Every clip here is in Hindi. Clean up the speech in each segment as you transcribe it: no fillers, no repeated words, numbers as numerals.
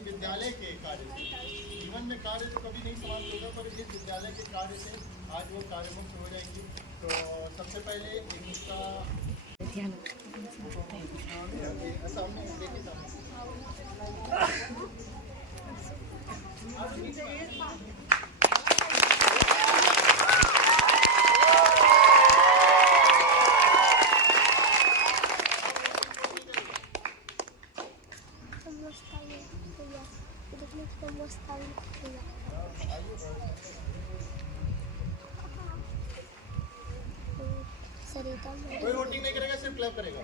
इस विद्यालय के कार्य से। जीवन में कार्य तो कभी नहीं समाप्त होगा, पर इस विद्यालय के कार्य से आज वो कार्यमुक्त हो जाएंगी। तो सबसे पहले इनका सामने देखिए, कोई वोटिंग नहीं करेगा, सिर्फ क्लैप करेगा।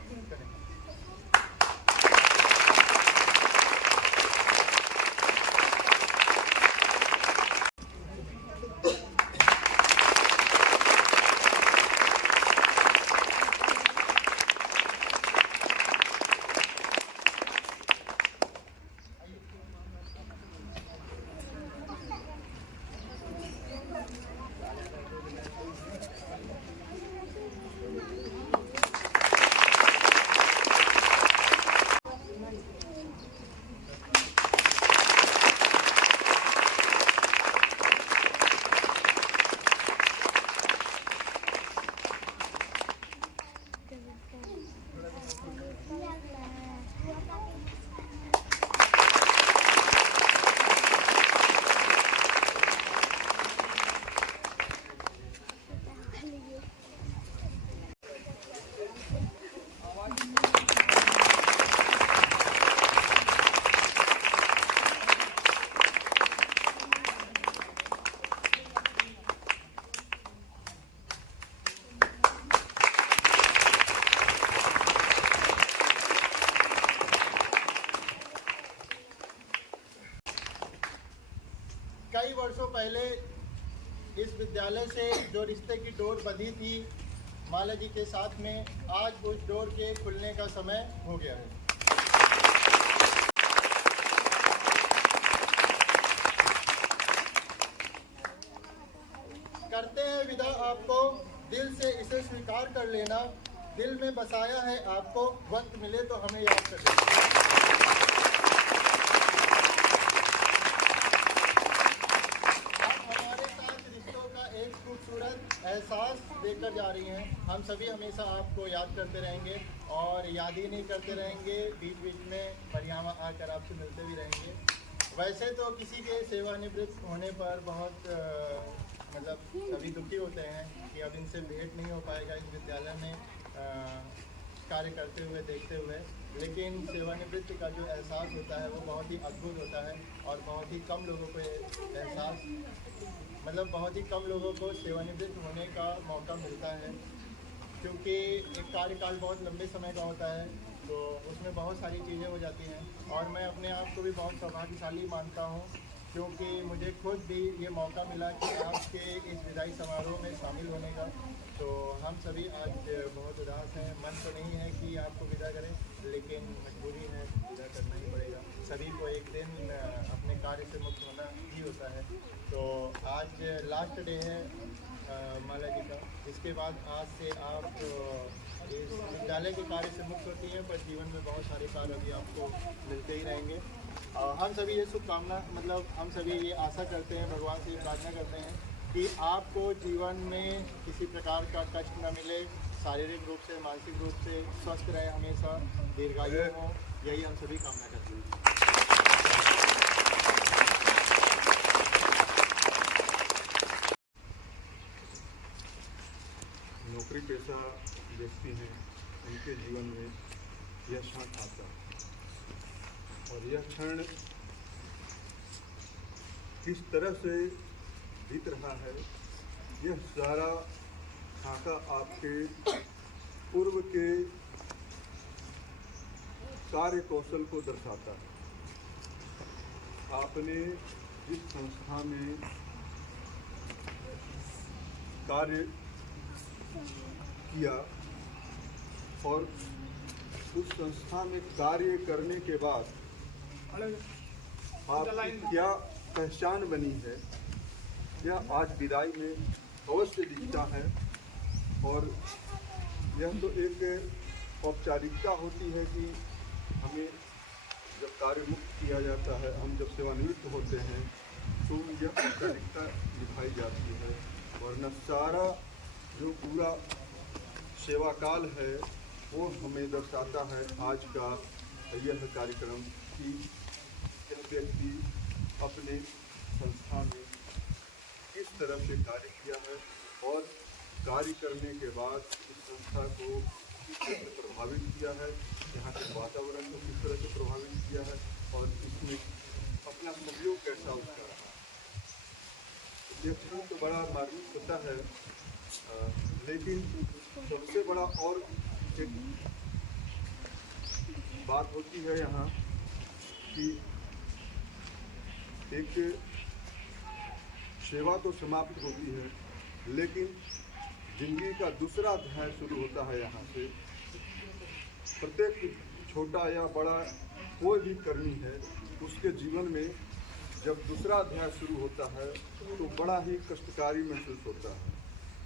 कई वर्षों पहले इस विद्यालय से जो रिश्ते की डोर बंधी थी माला जी के साथ में, आज उस डोर के खुलने का समय हो गया है। करते हैं विदा आपको, दिल से इसे स्वीकार कर लेना। दिल में बसाया है आपको, वक्त मिले तो हमें याद कर लेना। खूबसूरत एहसास देकर जा रही हैं। हम सभी हमेशा आपको याद करते रहेंगे और याद ही नहीं करते रहेंगे, बीच बीच में परियामा आकर आपसे मिलते भी रहेंगे। वैसे तो किसी के सेवानिवृत्त होने पर बहुत सभी दुखी होते हैं कि अब इनसे भेंट नहीं हो पाएगा इस विद्यालय में कार्य करते हुए देखते हुए, लेकिन सेवानिवृत्ति का जो एहसास होता है वो बहुत ही अद्भुत होता है और बहुत ही कम लोगों को एहसास बहुत ही कम लोगों को सेवानिवृत्त होने का मौका मिलता है, क्योंकि एक कार्यकाल बहुत लंबे समय का होता है, तो उसमें बहुत सारी चीज़ें हो जाती हैं। और मैं अपने आप को भी बहुत सौभाग्यशाली मानता हूँ, क्योंकि मुझे खुद भी ये मौका मिला कि आपके इस विदाई समारोह में शामिल होने का। तो हम सभी आज बहुत उदास हैं। मन तो नहीं है कि आपको विदा करें, लेकिन मजबूरी है, विदा करना ही पड़ेगा। सभी को एक दिन अपने कार्य से मुक्त होना ही होता है। तो आज लास्ट डे है माला जी का। इसके बाद आज से आप इस विद्यालय के कार्य से मुक्त होती हैं, पर जीवन में बहुत सारे कार्य अभी आपको मिलते ही रहेंगे। हम सभी ये शुभकामना हम सभी ये आशा करते हैं, भगवान से ये प्रार्थना करते हैं कि आपको जीवन में किसी प्रकार का कष्ट न मिले, शारीरिक रूप से मानसिक रूप से स्वस्थ रहे, हमेशा दीर्घायु हो, यही हम सभी कामना करते हैं। नौकरी पेशा व्यक्ति हैं, उनके जीवन में यह क्षण आता है और यह क्षण किस तरह से बीत रहा है, यह सारा खाका आपके पूर्व के कार्य कौशल को दर्शाता है। आपने जिस संस्था में कार्य किया और उस संस्था में कार्य करने के बाद आपकी क्या पहचान बनी है, यह आज विदाई में अवश्य दिखता है। और यह तो एक औपचारिकता होती है कि हमें जब कार्य मुक्त किया जाता है, हम जब सेवानिवृत्त होते हैं तो यह औपचारिकता निभाई जाती है, वरना सारा जो पूरा सेवा काल है वो हमें दर्शाता है आज का यह कार्यक्रम कि यह व्यक्ति अपने संस्था में किस तरह से कार्य किया है और कार्य करने के बाद इस संस्था को किस तरह से प्रभावित किया है, यहाँ के वातावरण को किस तरह से प्रभावित किया है और इसमें अपना सहयोग कैसा उसका रहा। व्यक्ति तो बड़ा मार्मिक होता है, लेकिन सबसे बड़ा और एक बात होती है यहाँ कि एक सेवा तो समाप्त होती है, लेकिन जिंदगी का दूसरा अध्याय शुरू होता है। यहाँ से प्रत्येक छोटा या बड़ा कोई भी कर्मी है, उसके जीवन में जब दूसरा अध्याय शुरू होता है तो बड़ा ही कष्टकारी महसूस होता है,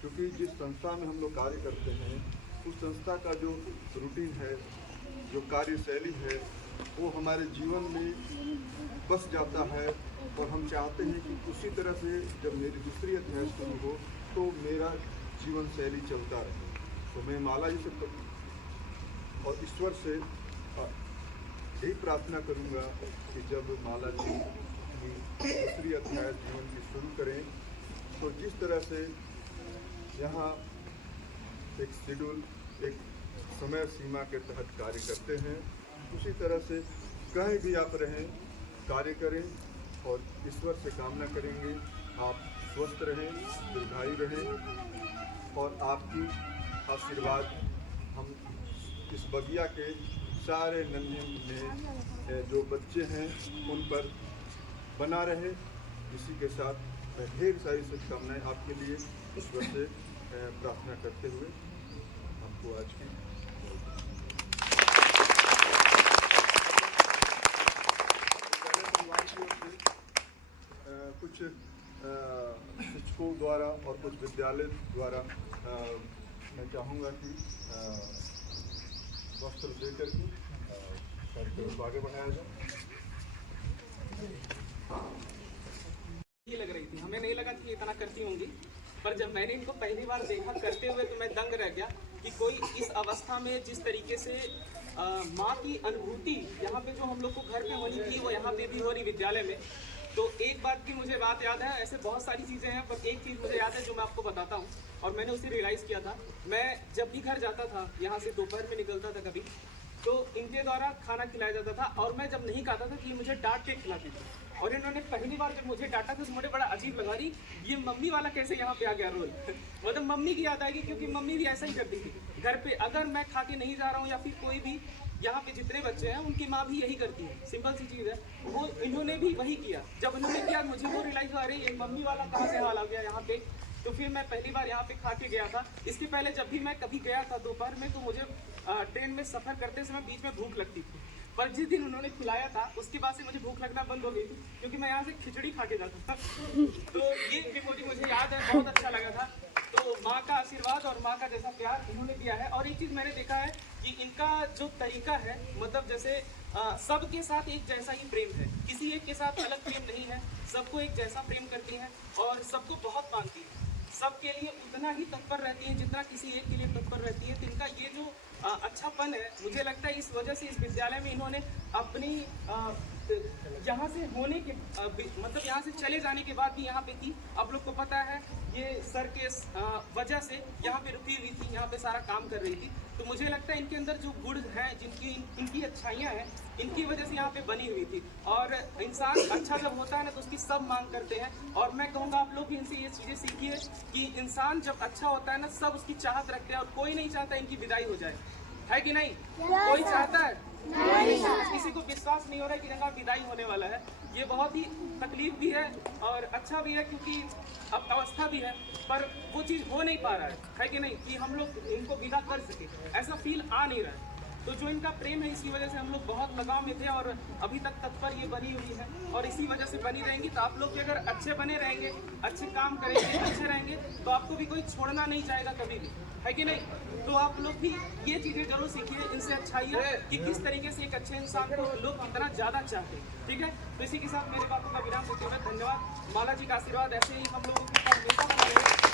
क्योंकि जिस संस्था में हम लोग कार्य करते हैं उस संस्था का जो रूटीन है, जो कार्यशैली है, वो हमारे जीवन में बस जाता है और हम चाहते हैं कि उसी तरह से जब मेरी दूसरी अध्याय शुरू हो तो मेरा जीवन शैली चलता रहे। तो मैं माला जी से और ईश्वर से यही प्रार्थना करूंगा कि जब माला जी की दूसरी अध्याय जीवन की शुरू करें तो जिस तरह से यहाँ एक शेड्यूल, एक समय सीमा के तहत कार्य करते हैं, उसी तरह से कहीं भी आप रहें, कार्य करें और ईश्वर से कामना करेंगे आप स्वस्थ रहें, दीर्घायु रहें और आपकी आशीर्वाद हम इस बगिया के सारे नन्हे जो बच्चे हैं उन पर बना रहे। इसी के साथ ढेर सारी शुभकामनाएं आपके लिए ईश्वर से प्रार्थना करते हुए हमको आज की कुछ शिक्षकों द्वारा और कुछ विद्यालय द्वारा मैं चाहूँगा कि वस्त्र देकर के कार्यक्रम को आगे बढ़ाया जाए। ये लग रही थी, हमें नहीं लगा कि इतना करती होंगी, पर जब मैंने इनको पहली बार देखा करते हुए तो मैं दंग रह गया कि कोई इस अवस्था में जिस तरीके से माँ की अनुभूति यहाँ पे जो हम लोग को घर पे होनी थी वो यहाँ पे भी हो रही विद्यालय में। तो एक बात की मुझे बात याद है, ऐसे बहुत सारी चीज़ें हैं पर एक चीज़ मुझे याद है जो मैं आपको बताता हूँ और मैंने उसे रियलाइज़ किया था। मैं जब भी घर जाता था, यहाँ से दोपहर में निकलता था कभी, तो इनके द्वारा खाना खिलाया जाता था और मैं जब नहीं खाता था तो ये मुझे डांट के खिलाती थी। और इन्होंने पहली बार जब मुझे डांटा था तो मुझे बड़ा अजीब लगा, रही ये मम्मी वाला कैसे यहाँ पे आ गया रोल। मतलब मम्मी की याद आएगी, क्योंकि मम्मी भी ऐसा ही करती थी घर पे। अगर मैं खा के नहीं जा रहा हूँ या फिर कोई भी यहाँ पे जितने बच्चे हैं उनकी माँ भी यही करती है, सिंपल सी चीज़ है। वो इन्होंने भी वही किया। जब इन्होंने किया मुझे वो रियलाइज हुआ, अरे ये मम्मी वाला कहाँ से हाल आ गया यहाँ पे। तो फिर मैं पहली बार यहाँ पे खा के गया था। इसके पहले जब भी मैं कभी गया था दोपहर में तो मुझे ट्रेन में सफ़र करते समय बीच में भूख लगती थी, पर जिस दिन उन्होंने खिलाया था उसके बाद से मुझे भूख लगना बंद हो गई थी, क्योंकि मैं यहाँ से खिचड़ी खा के जाता था। तो ये मेमोरी मुझे याद है, बहुत अच्छा लगा था। तो माँ का आशीर्वाद और माँ का जैसा प्यार इन्होंने दिया है। और एक चीज़ मैंने देखा है कि इनका जो तरीका है, मतलब जैसे सबके साथ एक जैसा ही प्रेम है, किसी एक के साथ अलग प्रेम नहीं है, सबको एक जैसा प्रेम करती हैं और सबको बहुत मानती हैं, सबके लिए उतना ही तत्पर रहती हैं जितना किसी एक के लिए तत्पर रहती है। तो इनका ये जो अच्छापन है, मुझे लगता है इस वजह से इस विद्यालय में इन्होंने अपनी यहाँ से होने के मतलब यहाँ से चले जाने के बाद भी यहाँ पे थी। आप लोग को पता है ये सर के वजह से यहाँ पे रुकी हुई थी, यहाँ पे सारा काम कर रही थी। तो मुझे लगता है इनके अंदर जो गुण हैं, जिनकी इनकी अच्छाइयाँ हैं, इनकी वजह से यहाँ पे बनी हुई थी। और इंसान अच्छा जब होता है ना तो उसकी सब मांग करते हैं। और मैं कहूँगा आप लोग भी इनसे ये चीज़ें सीखिए कि इंसान जब अच्छा होता है ना, सब उसकी चाहत रखते हैं और कोई नहीं चाहता इनकी विदाई हो जाए, है कि नहीं? कोई चाहता है? किसी को विश्वास नहीं हो रहा है कि इनका विदाई होने वाला है। ये बहुत ही तकलीफ भी है और अच्छा भी है, क्योंकि अब अवस्था भी है, पर वो चीज़ हो नहीं पा रहा है कि नहीं, कि हम लोग इनको विदा कर सके, ऐसा फील आ नहीं रहा है। तो जो इनका प्रेम है, इसी वजह से हम लोग बहुत लगाव में थे और अभी तक तत्पर ये बनी हुई है और इसी वजह से बनी रहेंगी। तो आप लोग भी अगर अच्छे बने रहेंगे, अच्छे काम करेंगे, अच्छे रहेंगे, तो आपको भी कोई छोड़ना नहीं चाहेगा कभी भी, है कि नहीं? तो आप लोग भी ये चीज़ें जरूर सीखिए इनसे, अच्छाइयाँ कि किस तरीके से एक अच्छे इंसान को लोग कितना ज़्यादा चाहते हैं। ठीक है, तो इसी के साथ मेरी बातों का विराम देते हुए धन्यवाद। माला जी का आशीर्वाद ऐसे ही हम लोगों के ऊपर हमेशा बना रहे।